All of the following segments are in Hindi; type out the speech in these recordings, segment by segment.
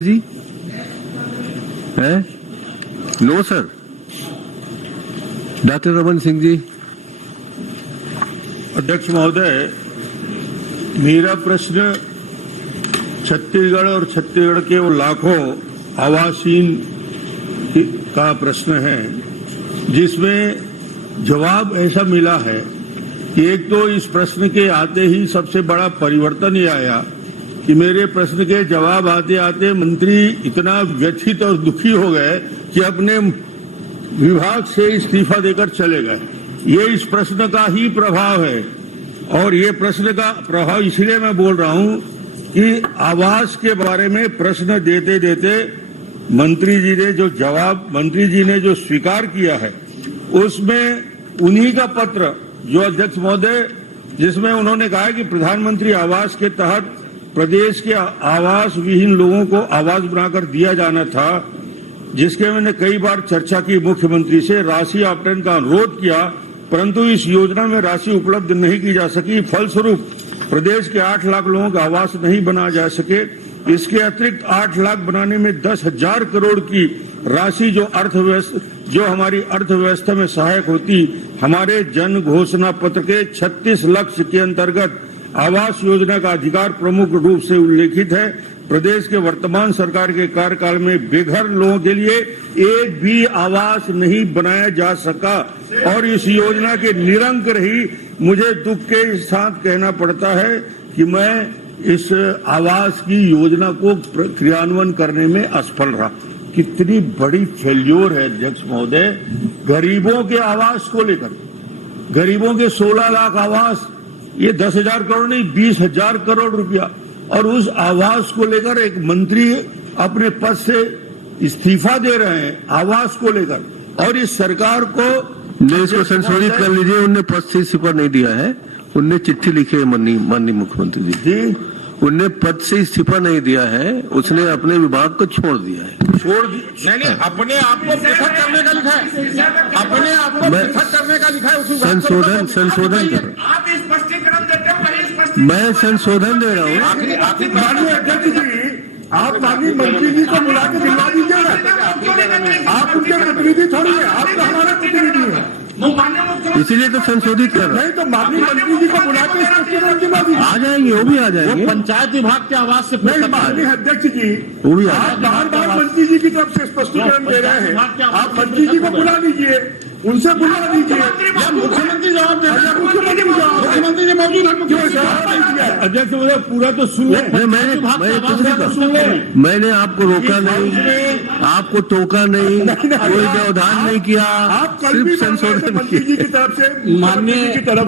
जी है? No sir. Doctor Raman Singh ji. अध्यक्ष महोदय, मेरा प्रश्न छत्तीसगढ़ और छत्तीसगढ़ के वो लाखों आवासहीन का प्रश्न है, जिसमें जवाब ऐसा मिला है कि एक तो इस प्रश्न के आते ही सबसे बड़ा परिवर्तन ये आया कि मेरे प्रश्न के जवाब आते आते मंत्री इतना व्यथित और दुखी हो गए कि अपने विभाग से इस्तीफा देकर चले गए। ये इस प्रश्न का ही प्रभाव है, और ये प्रश्न का प्रभाव इसलिए मैं बोल रहा हूं कि आवास के बारे में प्रश्न देते देते मंत्री जी ने जो स्वीकार किया है, उसमें उन्हीं का पत्र जो अध्यक्ष महोदय, जिसमें उन्होंने कहा कि प्रधानमंत्री आवास के तहत प्रदेश के आवास विहीन लोगों को आवास बनाकर दिया जाना था, जिसके मैंने कई बार चर्चा की, मुख्यमंत्री से राशि आवंटन का अनुरोध किया, परंतु इस योजना में राशि उपलब्ध नहीं की जा सकी। फलस्वरूप प्रदेश के 8 लाख लोगों का आवास नहीं बनाया जा सके। इसके अतिरिक्त 8 लाख बनाने में 10,000 करोड़ की राशि जो हमारी अर्थव्यवस्था में सहायक होती, हमारे जन घोषणा पत्र के 36 लक्ष्य के अंतर्गत आवास योजना का अधिकार प्रमुख रूप से उल्लेखित है। प्रदेश के वर्तमान सरकार के कार्यकाल में बेघर लोगों के लिए एक भी आवास नहीं बनाया जा सका, और इस योजना के निरंक रही। मुझे दुख के साथ कहना पड़ता है कि मैं इस आवास की योजना को क्रियान्वयन करने में असफल रहा। कितनी बड़ी फेल्योर है अध्यक्ष महोदय। गरीबों के आवास को लेकर, गरीबों के 16 लाख आवास, ये 10,000 करोड़ नहीं, 20,000 करोड़ रुपया, और उस आवास को लेकर एक मंत्री अपने पद से इस्तीफा दे रहे हैं आवास को लेकर, और इस सरकार को इसको संशोधित कर लीजिए। उनने पद से इस्तीफा नहीं दिया है, उनने चिट्ठी लिखी है माननीय मुख्यमंत्री जी। उनने पद से इस्तीफा नहीं दिया है, उसने अपने विभाग को छोड़ दिया है। नहीं, अपने आप को पृथक करने का लिखा है, अपने आप को पृथक करने का लिखा है। संशोधन कर, आप स्पष्टीकरण देते हो, मैं संशोधन दे रहा हूँ। माननीय अध्यक्ष जी, आप माननीय मंत्री जी को बुला के दिलवा दीजिए ना। आप उनके प्रतिनिधि थोड़ी है, आप तो हमारे प्रतिनिधि हैं। इसीलिए तो संशोधित कर रहा नहीं तो माननीय मंत्री जी को बुला के स्पष्टीकरण दिलवा दीजिए। आ जाएंगे, वो भी आ जाएंगे। पंचायत विभाग के आवास से नहीं, माननीय अध्यक्ष जी, वो भी आप बार मंत्री जी की तरफ से स्पष्टीकरण दे रहे हैं। आप मंत्री जी को बुला लीजिए, उनसे बुला लीजिए। मुख्यमंत्री जवाब दे रहे हैं। मुख्यमंत्री जी मौजूद है। अध्यक्ष महोदय, पूरा तो सुन ले। मैंने आपको रोका नहीं, आपको टोका नहीं, कोई व्यवधान नहीं किया। आप कल भी संशोधन मंत्री जी की तरफ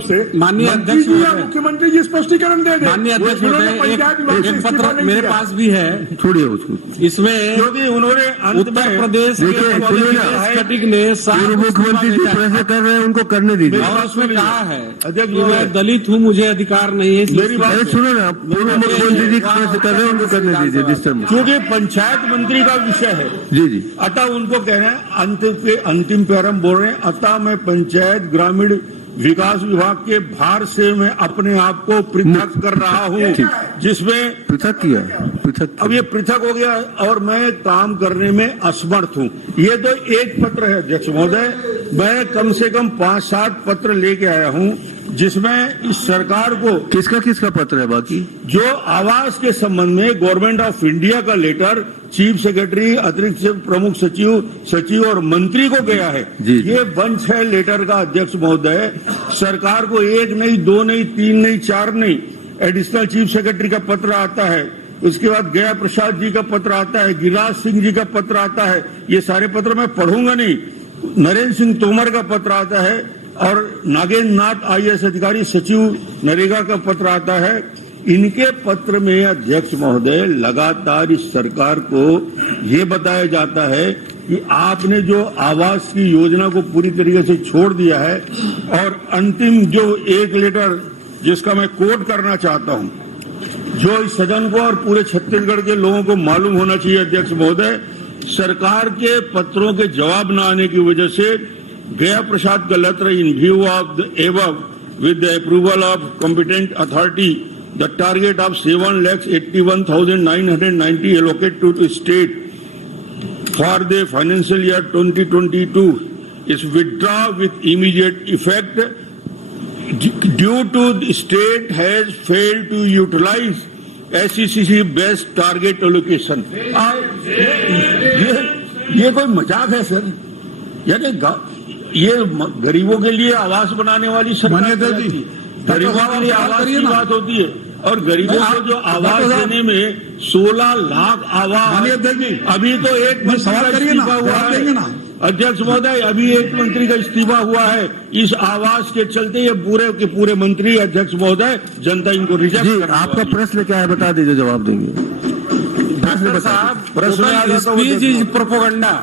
से, माननीय अध्यक्ष महोदय, मुख्यमंत्री जी स्पष्टीकरण दे दें। माननीय अध्यक्ष महोदय, एक पत्र मेरे पास भी है, छोड़िए उसको। इसमें क्योंकि उन्होंने उत्तर प्रदेश कटिक ने मुख्यमंत्री जी प्रश्न कर रहे हैं, उनको करने दीजिए। और उसमें कहा है कि मैं दलित हूँ, मुझे अधिकार नहीं है। मेरी बात सुनो ना, पूर्व मुख्यमंत्री जी प्रश्न कर रहे हैं, उनको करने दीजिए। डिस्टर्ब, क्योंकि पंचायत मंत्री का विषय है। जी। अतः उनको कह रहे हैं, अंतिम पैर हम बोल रहे हैं, अतः मैं पंचायत ग्रामीण विकास विभाग के भार से मैं अपने आप को पृथक कर रहा हूँ, जिसमें पृथक किया। अब ये पृथक हो गया और मैं काम करने में असमर्थ हूँ। ये तो एक पत्र है अध्यक्ष महोदय, मैं कम से कम 5-7 पत्र लेके आया हूँ, जिसमें इस सरकार को किसका पत्र है बाकी, जो आवास के संबंध में गवर्नमेंट ऑफ इंडिया का लेटर चीफ सेक्रेटरी, अतिरिक्त प्रमुख सचिव और मंत्री को गया है। ये बंच है लेटर का अध्यक्ष महोदय। सरकार को 1 नहीं, 2 नहीं, 3 नहीं, 4 नहीं, एडिशनल चीफ सेक्रेटरी का पत्र आता है, उसके बाद गया प्रसाद जी का पत्र आता है, गिरिराज सिंह जी का पत्र आता है। ये सारे पत्र मैं पढ़ूंगा नहीं। नरेंद्र सिंह तोमर का पत्र आता है, और नागेंद्र नाथ IAS अधिकारी सचिव नरेगा का पत्र आता है। इनके पत्र में अध्यक्ष महोदय लगातार इस सरकार को ये बताया जाता है कि आपने जो आवास की योजना को पूरी तरीके से छोड़ दिया है, और अंतिम जो एक लेटर जिसका मैं कोट करना चाहता हूं, जो इस सदन को और पूरे छत्तीसगढ़ के लोगों को मालूम होना चाहिए अध्यक्ष महोदय, सरकार के पत्रों के जवाब न आने की वजह से गया प्रसाद का letter in view of the above with the approval of competent authority the target of 7,81,990 allocated to the state for the financial year 2022 is withdrawn with immediate effect due to the state has failed to utilize SECC based target allocation. ये कोई मजाक है सर? यानी ये गरीबों के लिए आवास बनाने वाली सरकार है। गरीबों के लिए आवास की बात होती है और गरीबों को जो आवास देने में 16 लाख आवास, अभी तो एक सवाल इस्तीफा हुआ है अध्यक्ष महोदय, अभी एक मंत्री का इस्तीफा हुआ है इस आवास के चलते। ये पूरे के पूरे मंत्री अध्यक्ष महोदय जनता इनको रिजेक्ट जी, आपका प्रश्न क्या है बता दीजिए, जवाब देंगे। Speech is propaganda.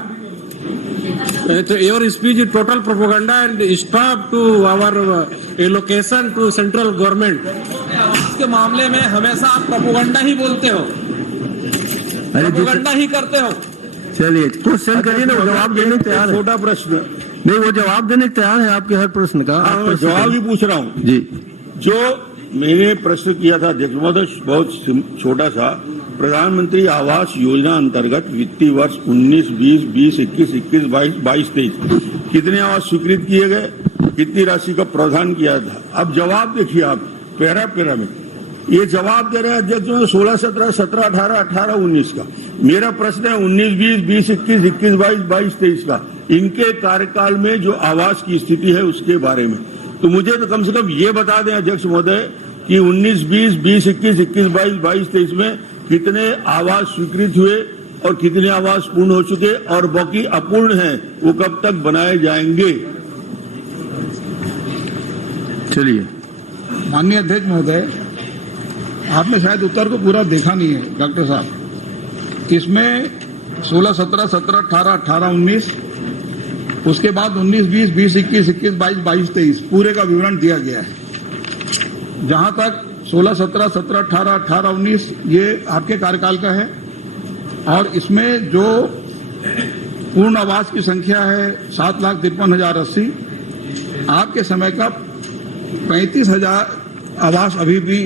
Your speech is total propaganda and stop to our allocation to central government. इसके मामले में हमेशा आप प्रोपोगंडा ही बोलते हो, प्रोपोगंडा ही करते हो। चलिए क्वेश्चन करिए ना, जवाब देने को तैयार है। छोटा प्रश्न नहीं, वो जवाब देने को तैयार है आपके हर प्रश्न का। आप जवाब ही पूछ रहा हूँ जी। जो मैंने प्रश्न किया था अध्यक्ष महोदय, बहुत छोटा सा, प्रधानमंत्री आवास योजना अंतर्गत वित्तीय वर्ष 19-20, 20-21, 21-22, 22-23 कितने आवास स्वीकृत किए गए, कितनी राशि का प्रावधान किया था? अब जवाब देखिए आप, पैरा में ये जवाब दे रहे हैं अध्यक्ष महोदय 16-17, 17-18, 18-19 का। मेरा प्रश्न है 19-20, 20-21, 21-22, 22-23 का, इनके कार्यकाल में जो आवास की स्थिति है उसके बारे में। तो मुझे तो कम से कम ये बता दें अध्यक्ष महोदय कि 19-20, 20-21, 21-22, 22-23 में कितने आवास स्वीकृत हुए और कितने आवास पूर्ण हो चुके और बाकी अपूर्ण हैं, वो कब तक बनाए जाएंगे? चलिए। माननीय अध्यक्ष महोदय, आपने शायद उत्तर को पूरा देखा नहीं है डॉक्टर साहब। इसमें 16-17, 17-18, 18-19, उसके बाद 19-20, 20-21, 21-22, 22-23 पूरे का विवरण दिया गया है। जहां तक 16-17, 17-18, 18-19 ये आपके कार्यकाल का है और इसमें जो पूर्ण आवास की संख्या है 7,53,080, आपके समय का 35,000 आवास अभी भी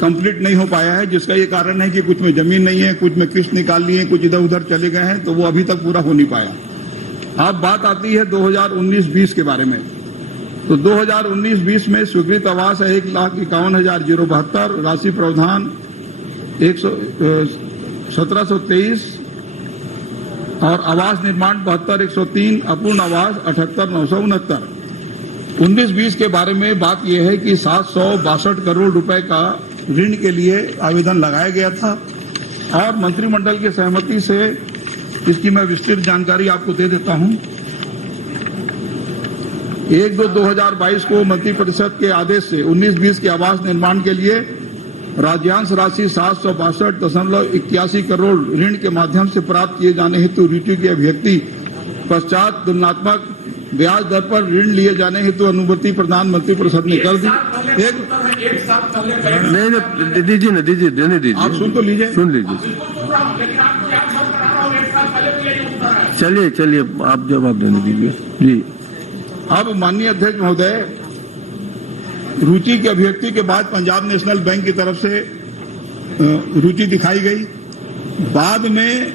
कंप्लीट नहीं हो पाया है, जिसका ये कारण है कि कुछ में जमीन नहीं है, कुछ में किस्त निकाल ली है, कुछ इधर उधर चले गए हैं, तो वो अभी तक पूरा हो नहीं पाया। अब बात आती है 2019-20 के बारे में। तो 2019-20 में स्वीकृत आवास है 1,51,072, राशि प्रावधान 1723 और आवास निर्माण 72,103, अपूर्ण आवास 78,969। 19-20 के बारे में बात यह है कि 762 करोड़ रुपए का ऋण के लिए आवेदन लगाया गया था और मंत्रिमंडल की सहमति से इसकी मैं विस्तृत जानकारी आपको दे देता हूं। 1/2/2022 को मंत्रिपरिषद के आदेश से 19-20 के आवास निर्माण के लिए राज्यांश राशि 762.81 करोड़ ऋण के माध्यम से प्राप्त किए जाने हेतु ऋतु की अभिव्यक्ति पश्चात तुलनात्मक ब्याज दर पर ऋण लिए जाने हेतु अनुमति प्रधानमंत्री परिषद ने कर दी। नहीं दीजिए ना, दीजिए, देने दीजिए। आप सुन तो लीजिए, सुन लीजिए। चलिए आप जवाब देने दीजिए जी। अब माननीय अध्यक्ष महोदय, रुचि की अभिव्यक्ति के बाद पंजाब नेशनल बैंक की तरफ से रुचि दिखाई गई। बाद में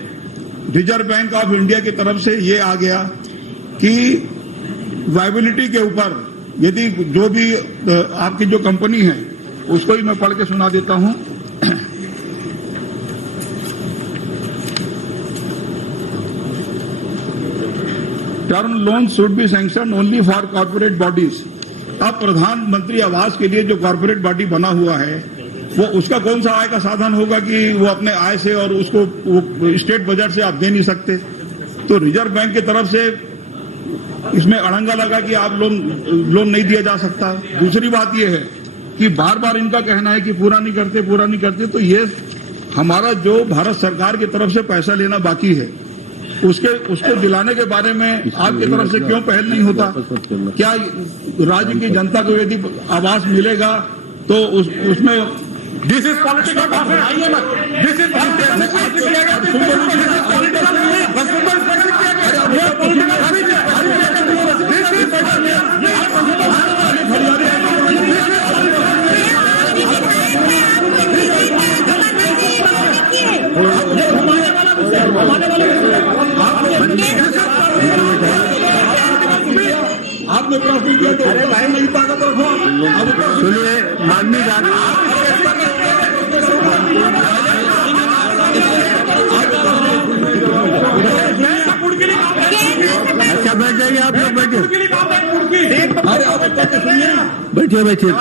रिजर्व बैंक ऑफ इंडिया की तरफ से ये आ गया कि वायबिलिटी के ऊपर यदि जो भी आपकी जो कंपनी है उसको ही मैं पढ़ के सुना देता हूं। Term loan should be sanction only for corporate bodies. अब प्रधानमंत्री आवास के लिए जो कॉर्पोरेट बॉडी बना हुआ है वो उसका कौन सा आय का साधन होगा कि वो अपने आय से और उसको स्टेट बजट से आप दे नहीं सकते। तो रिजर्व बैंक की तरफ से इसमें अड़ंगा लगा कि आप लोन नहीं दिया जा सकता। दूसरी बात यह है कि बार बार इनका कहना है कि पूरा नहीं करते। तो ये हमारा जो भारत सरकार की तरफ से पैसा लेना बाकी है उसको दिलाने के बारे में आपकी तरफ से क्यों पहल नहीं होता? क्या राज्य की जनता को यदि आवास मिलेगा तो उसमें दिस इज पॉलिटिकल आपने प्रश्न किया तो नहीं ताकत रखो। सुनिए माननीय अच्छा बैठ जाइए, आप लोग बैठिए, बैठिए बैठिए।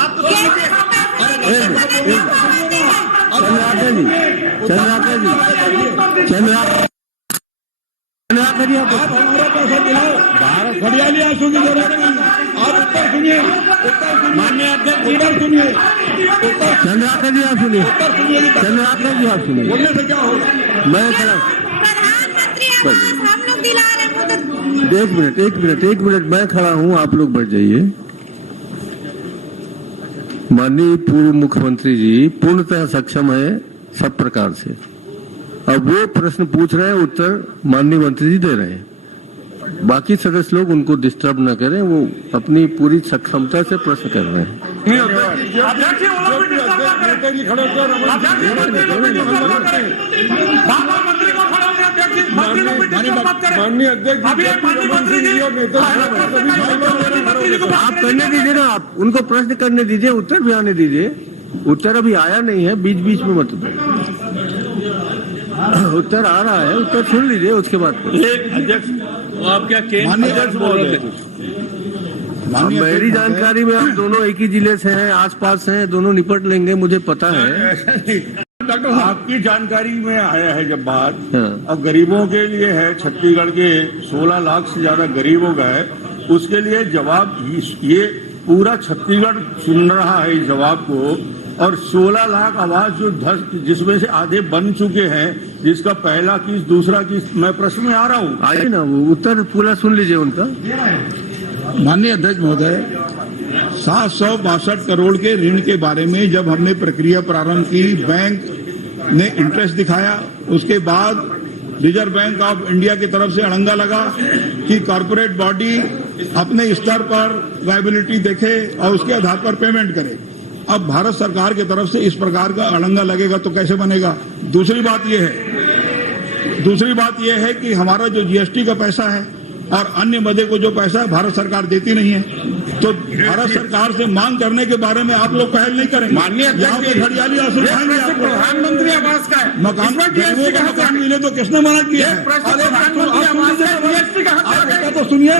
चंद्राकर जी, चंद्राकर जी, चंद्राकर जी, आप हमारा पैसा दिलाओ। भारत हरियाली आंसू की जरूरत नहीं। आप उत्तर सुनिए, उत्तर माननीय अध्यक्ष, उत्तर सुनिए, उत्तर चंद्राकर जी आप सुनिए, सुनिए। चंद्राकर जी आप सुनिए। बोलने से क्या होगा? मैं खड़ा, प्रधानमंत्री आवास हम लोग दिला रहे हैं, वो तो एक मिनट मैं खड़ा हूँ, आप लोग बैठ जाइए। माननीय पूर्व मुख्यमंत्री जी पूर्णतः सक्षम है सब प्रकार से। अब वो प्रश्न पूछ रहे हैं, उत्तर माननीय मंत्री जी दे रहे हैं। बाकी सदस्य लोग उनको डिस्टर्ब न करें, वो अपनी पूरी सक्षमता से प्रश्न कर रहे हैं। अध्यक्ष मंत्री को खड़ा होने अध्यक्ष मंत्री लोग भी डिस्टर्ब मत करें। माननीय अध्यक्ष, अभी एक माननीय मंत्री जी आप करने दीजिए ना, आप उनको प्रश्न करने दीजिए, उत्तर भी आने दीजिए। उत्तर अभी आया नहीं है, बीच बीच में मत उत्तर आ रहा है, उत्तर सुन लीजिए, उसके बाद अध्यक्ष आप क्या माननीय अध्यक्ष महोदय, मेरी जानकारी में आप दोनों एक ही जिले से हैं, आसपास हैं, दोनों निपट लेंगे, मुझे पता है। डॉक्टर साहब, आपकी जानकारी में आया है जब बात, हाँ। अब गरीबों के लिए है, छत्तीसगढ़ के 16 लाख से ज्यादा गरीबों का है, उसके लिए जवाब ये पूरा छत्तीसगढ़ सुन रहा है इस जवाब को। और 16 लाख आवास जो जिसमें से आधे बन चुके हैं, जिसका पहला किस्त दूसरा किस्त, मैं प्रश्न में आ रहा हूँ, आइए ना, वो उत्तर पूरा सुन लीजिए उनका। माननीय अध्यक्ष महोदय, 762 करोड़ के ऋण के बारे में जब हमने प्रक्रिया प्रारंभ की, बैंक ने इंटरेस्ट दिखाया, उसके बाद रिजर्व बैंक ऑफ इंडिया की तरफ से अड़ंगा लगा कि कॉर्पोरेट बॉडी अपने स्तर पर वायबिलिटी देखे और उसके आधार पर पेमेंट करे। अब भारत सरकार की तरफ से इस प्रकार का अड़ंगा लगेगा तो कैसे बनेगा? दूसरी बात यह है कि हमारा जो जीएसटी का पैसा है और अन्य मदे को जो पैसा है भारत सरकार देती नहीं है, तो भारत सरकार से मांग करने के बारे में आप लोग पहल नहीं करेंगे। माननीय यहाँ पे हरियाली आंसू खाएंगे आप लोग। प्रधानमंत्री आवास का है, मकान गरीबों को मकान मिले तो किसने मना किया है? प्रधानमंत्री आवास है, जीएसटी का हक है। इसका तो सुनिए।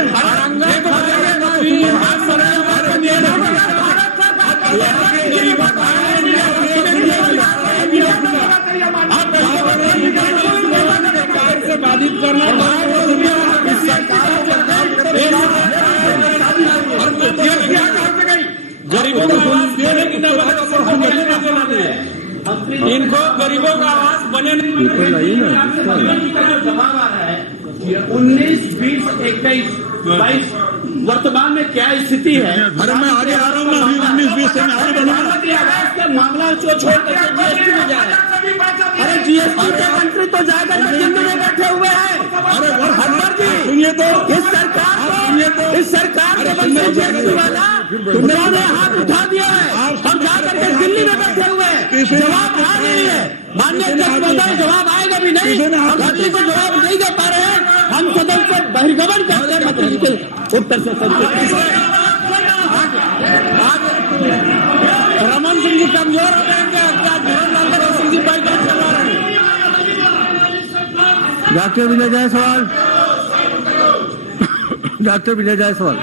बाधित करना गरीबों को आवास देने की इनको गरीबों का आवास बने नहीं। जवाब आ रहा है 19, 20, 21, 22 वर्तमान में क्या स्थिति है? अरे मैं आगे आ रहा हूँ ना, 19-20 से मैं आगे बढ़ूंगा। प्रधानमंत्री आवास का मामला जो छोड़ करके जीएसटी में जा रहा है। अरे जीएसटी के मंत्री तो जाकर के दिल्ली में बैठे हुए हैं। अरे हरवर जी, सुनिए तो, इस सरकार के बंदे जीएसटी वाला उन्होंने हाथ उठा दिया है। हम जाकर के दिल्ली में बैठे हुए हैं, जवाब आ नहीं है। माननीय अध्यक्ष महोदय, जवाब आएगा भी नहीं। हम मंत्री को जवाब नहीं दे पा रहे हैं, हम सदन से बहिर्गमन करते हैं मंत्री जी के उत्तर से। रमन सिंह जी कमजोर हो गए, क्या धीरेन्द्र सिंह जी बैठक चला रहे हैं? डॉक्टर विजय जायसवाल, डॉक्टर विजय जायसवाल।